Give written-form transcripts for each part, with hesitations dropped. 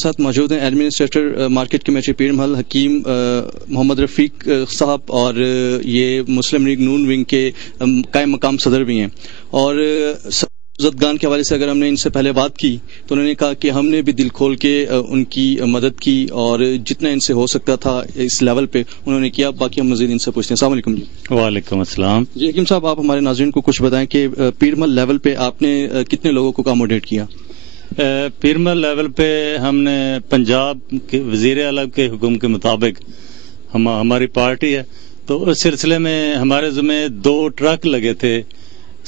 ساتھ موجود ہیں ایڈمنسٹریٹر مارکیٹ کمیٹی پیر محل حکیم محمد رفیق صاحب، اور یہ مسلم لیگ نون ونگ کے قائم مقام صدر بھی ہیں. اور بزرگان کے حوالے سے اگر ہم نے ان سے پہلے بات کی تو انہوں نے کہا کہ ہم نے بھی دل کھول کے ان کی مدد کی اور جتنا ان سے ہو سکتا تھا اس لیول پہ انہوں نے کیا. باقی ہم مزید ان سے پوچھتے ہیں. السلام علیکم. جی وعلیکم السلام. جی حکیم صاحب، آپ ہمارے ناظرین کو کچھ بتائیں کہ پیر محل لیول پہ آپ نے کتنے لوگوں کو اکاموڈیٹ کیا؟ پیر محل لیول پہ ہم نے پنجاب کے وزیر اعلیٰ کے حکم کے مطابق ہماری پارٹی ہے تو اس سلسلے میں ہمارے ذمہ 2 ٹرک لگے تھے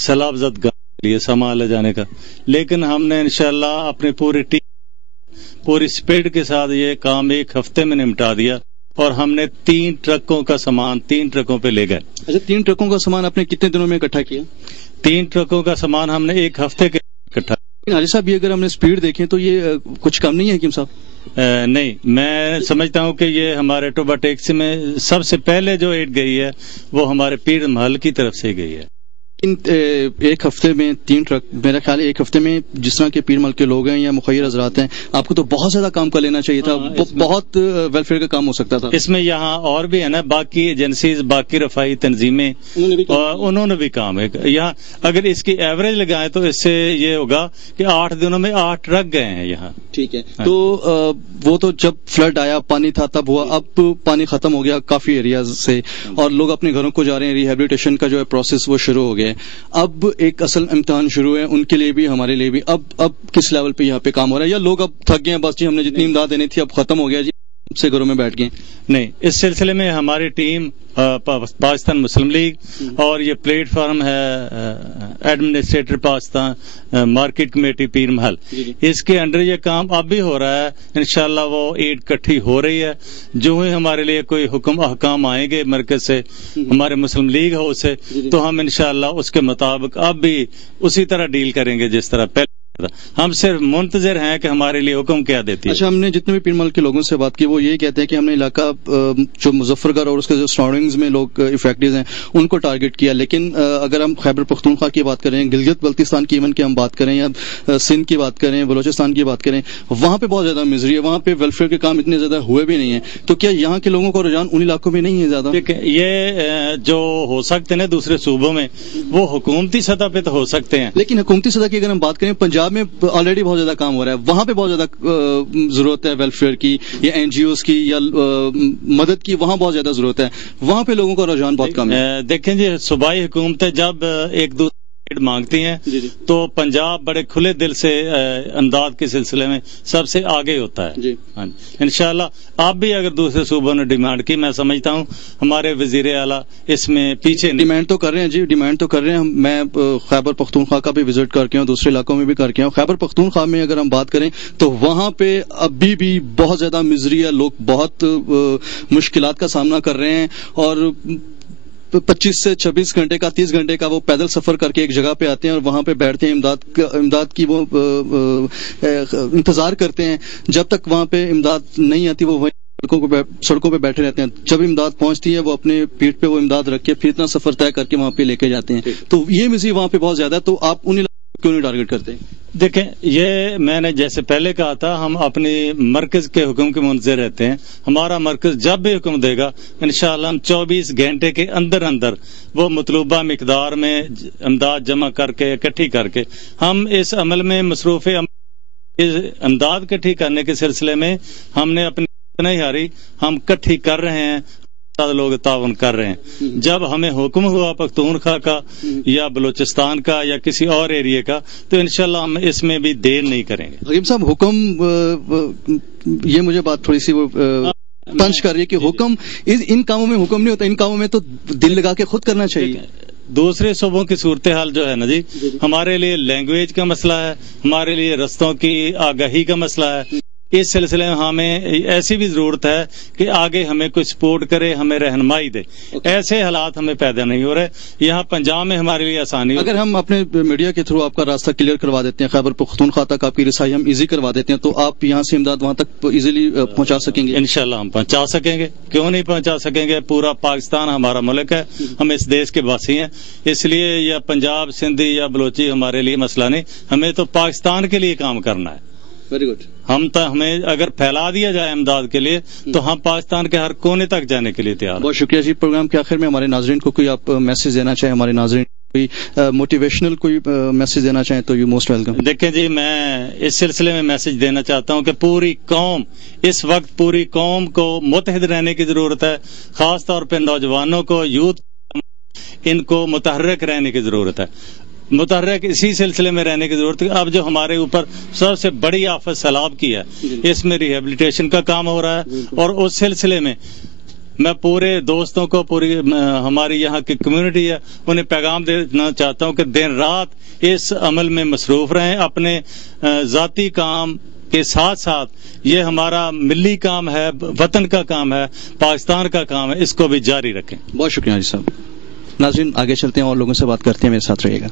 سیلاب زد گاؤں کے لیے سامان لے جانے کا، لیکن ہم نے انشاءاللہ اپنی پوری ٹیم پوری سپیڈ کے ساتھ یہ کام 1 ہفتے میں نمٹا دیا اور ہم نے 3 ٹرکوں کا سامان 3 ٹرکوں پہ لے گئے. اچھا، 3 ٹرکوں کا سامان آپ نے کتنے دنوں میں اکٹھا کیا؟ 3 ٹرکوں کا سامان ہم نے 1 ہفتے کے اکٹھا. حاجی صاحب، یہ اگر ہم نے سپیڈ دیکھیں تو یہ کچھ کم نہیں ہے حکیم صاحب؟ نہیں، میں سمجھتا ہوں کہ یہ ہمارے ٹوبا ٹیکسی میں سب سے پہلے جو ایڈ گئی ہے وہ ہمارے پیر محل کی طرف سے گئی ہے. 1 ہفتے میں 3 ٹرک، میرا خیال ہے 1 ہفتے میں جس طرح کے پیر محل کے لوگ ہیں یا مخیر حضرات ہیں، آپ کو تو بہت زیادہ کام کر لینا چاہیے تھا. بہت ویلفیئر کا کام ہو سکتا تھا. اس میں یہاں اور بھی ہے نا، باقی ایجنسیز، باقی رفائی تنظیمیں انہوں نے بھی کام ہے. یہاں اگر اس کی ایوریج لگائیں تو اس سے یہ ہوگا کہ 8 دنوں میں 8 ٹرک گئے ہیں یہاں. ٹھیک ہے. تو وہ تو جب فلڈ آیا پانی تھا تب ہوا، اب پانی ختم ہو گیا کافی ایریاز سے اور لوگ اپنے گھروں کو جا رہے ہیں. ریہیبلیٹیشن کا جو ہے پروسیس وہ شروع ہو گیا ہے. اب ایک اصل امتحان شروع ہے ان کے لیے بھی ہمارے لیے بھی. اب کس لیول پہ یہاں پہ کام ہو رہا ہے، یا لوگ اب تھک گئے ہیں بس جی ہم نے جتنی امداد دینی تھی اب ختم ہو گیا جی سے گھروں میں بیٹھ گئے؟ نہیں، اس سلسلے میں ہماری ٹیم پاکستان مسلم لیگ اور یہ پلیٹ فارم ہے ایڈمنسٹریٹر پاکستان مارکیٹ کمیٹی پیر محل، اس کے انڈر یہ کام اب بھی ہو رہا ہے. انشاءاللہ وہ ایڈ کٹھی ہو رہی ہے. جو ہی ہمارے لیے کوئی حکم احکام آئیں گے مرکز سے، ہمارے مسلم لیگ ہاؤس سے، تو ہم انشاءاللہ اس کے مطابق اب بھی اسی طرح ڈیل کریں گے جس طرح پہلے. ہم صرف منتظر ہیں کہ ہمارے لیے حکم کیا دیتی ہے. اچھا، ہم نے جتنے بھی پیر محل کے لوگوں سے بات کی وہ یہی کہتے ہیں کہ ہم نے علاقہ جو مظفر گڑھ اور اس کے جو سراؤنڈنگز میں لوگ افیکٹڈ ہیں ان کو ٹارگٹ کیا، لیکن اگر ہم خیبر پختونخوا کی بات کریں، گلگت بلتستان کی ایون کی ہم بات کریں، یا سندھ کی بات کریں، بلوچستان کی بات کریں، وہاں پہ بہت زیادہ مزری ہے، وہاں پہ ویلفیئر کے کام اتنے زیادہ ہوئے بھی نہیں ہیں. تو کیا یہاں کے لوگوں کا رجحان ان علاقوں میں نہیں ہے زیادہ؟ یہ جو ہو سکتے ہیں دوسرے صوبوں میں وہ حکومتی سطح پہ تو ہو سکتے ہیں، لیکن حکومتی سطح کی اگر ہم بات کریں، پنجاب میں آلریڈی بہت زیادہ کام ہو رہا ہے، وہاں پہ بہت زیادہ ضرورت ہے ویلفیئر کی یا این جی اوز کی یا مدد کی، وہاں بہت زیادہ ضرورت ہے. وہاں پہ لوگوں کا رجحان بہت کم ہے. دیکھیں جی، صوبائی حکومتیں جب ایک دوسرے مانگتی ہیں تو پنجاب بڑے کھلے دل سے امداد کے سلسلے میں سب سے آگے ہوتا ہے. انشاءاللہ آپ بھی اگر دوسرے صوبوں نے ڈیمانڈ کی، میں سمجھتا ہوں ہمارے وزیر اعلیٰ اس میں پیچھے ڈیمانڈ تو کر رہے ہیں. جی ڈیمانڈ تو کر رہے ہیں. میں خیبر پختونخوا کا بھی وزٹ کر کے ہوں، دوسرے علاقوں میں بھی کر کے ہوں. خیبر پختونخوا میں اگر ہم بات کریں تو وہاں پہ ابھی بھی بہت زیادہ مزری ہے، لوگ بہت مشکلات کا سامنا کر رہے ہیں اور 25 سے 26 گھنٹے کا 30 گھنٹے کا وہ پیدل سفر کر کے ایک جگہ پہ آتے ہیں اور وہاں پہ بیٹھتے ہیں، امداد کی وہ انتظار کرتے ہیں. جب تک وہاں پہ امداد نہیں آتی وہ سڑکوں پہ بیٹھے رہتے ہیں. جب امداد پہنچتی ہے وہ اپنے پیٹھ پہ وہ امداد رکھ کے پھر اتنا سفر طے کر کے وہاں پہ لے کے جاتے ہیں. تو یہ مزید وہاں پہ بہت زیادہ ہے. تو آپ انہیں کیوں نہیں ٹارگٹ کرتے؟ دیکھیں، یہ میں نے جیسے پہلے کہا تھا، ہم اپنی مرکز کے حکم کے منتظر رہتے ہیں. ہمارا مرکز جب بھی حکم دے گا انشاءاللہ ہم 24 گھنٹے کے اندر وہ مطلوبہ مقدار میں امداد جمع کر کے اکٹھی کر کے ہم اس عمل میں مصروف امداد اکٹھی کرنے کے سلسلے میں ہم نے اپنی نہیں ہاری، ہم اکٹھی کر رہے ہیں، لوگ تعاون کر رہے ہیں. جب ہمیں حکم ہوا پختونخوا کا یا بلوچستان کا یا کسی اور ایریے کا تو انشاءاللہ ہم اس میں بھی دیر نہیں کریں گے. حکیم صاحب، حکم یہ مجھے بات تھوڑی سی وہ پنچ کر رہی ہے کہ حکم ان کاموں میں حکم نہیں ہوتا، ان کاموں میں تو دل لگا کے خود کرنا چاہیے. دوسرے صوبوں کی صورتحال جو ہے نا جی، ہمارے لیے لینگویج کا مسئلہ ہے، ہمارے لیے رستوں کی آگاہی کا مسئلہ ہے. اس سلسلے میں ہمیں ایسی بھی ضرورت ہے کہ آگے ہمیں کوئی سپورٹ کرے، ہمیں رہنمائی دے. ایسے حالات ہمیں پیدا نہیں ہو رہے. یہاں پنجاب میں ہمارے لیے آسانی اگر ہم اپنے میڈیا کے تھرو آپ کا راستہ کلیئر کروا دیتے ہیں، خیبر پختونخوا تک آپ کی رسائی ہم ایزی کروا دیتے ہیں، تو آپ یہاں سے امداد وہاں تک ایزیلی پہنچا سکیں گے؟ انشاءاللہ ہم پہنچا سکیں گے. کیوں نہیں پہنچا سکیں گے؟ پورا پاکستان ہمارا ملک ہے، ہم اس دیش کے واسی ہیں. اس لیے یا پنجاب، سندھی یا بلوچی ہمارے لیے مسئلہ نہیں، ہمیں تو پاکستان کے لیے کام کرنا ہے. Very good. ہمیں اگر پھیلا دیا جائے امداد کے لیے تو ہم پاکستان کے ہر کونے تک جانے کے لیے تیار ہیں. بہت شکریہ جی. پروگرام کے آخر میں ہمارے ناظرین کو کوئی آپ میسج دینا چاہیں، ہمارے ناظرین کوئی موٹیویشنل کوئی میسج دینا چاہیں تو یو موسٹ ویلکم. دیکھیں جی، میں اس سلسلے میں میسج دینا چاہتا ہوں کہ پوری قوم، اس وقت پوری قوم کو متحد رہنے کی ضرورت ہے. خاص طور پہ نوجوانوں کو، یوتھ، ان کو متحرک رہنے کی ضرورت ہے. متحرک اسی سلسلے میں رہنے کی ضرورت ہے. اب جو ہمارے اوپر سب سے بڑی آفت سیلاب کی ہے، اس میں ریہیبلیٹیشن کا کام ہو رہا ہے، اور اس سلسلے میں میں پورے دوستوں کو، پوری ہماری یہاں کی کمیونٹی ہے، انہیں پیغام دینا چاہتا ہوں کہ دن رات اس عمل میں مصروف رہیں. اپنے ذاتی کام کے ساتھ ساتھ یہ ہمارا ملی کام ہے، وطن کا کام ہے، پاکستان کا کام ہے، اس کو بھی جاری رکھیں. بہت شکریہ جی صاحب. ناظرین آگے چلتے ہیں اور لوگوں سے بات کرتے ہیں، میرے ساتھ رہیے گا.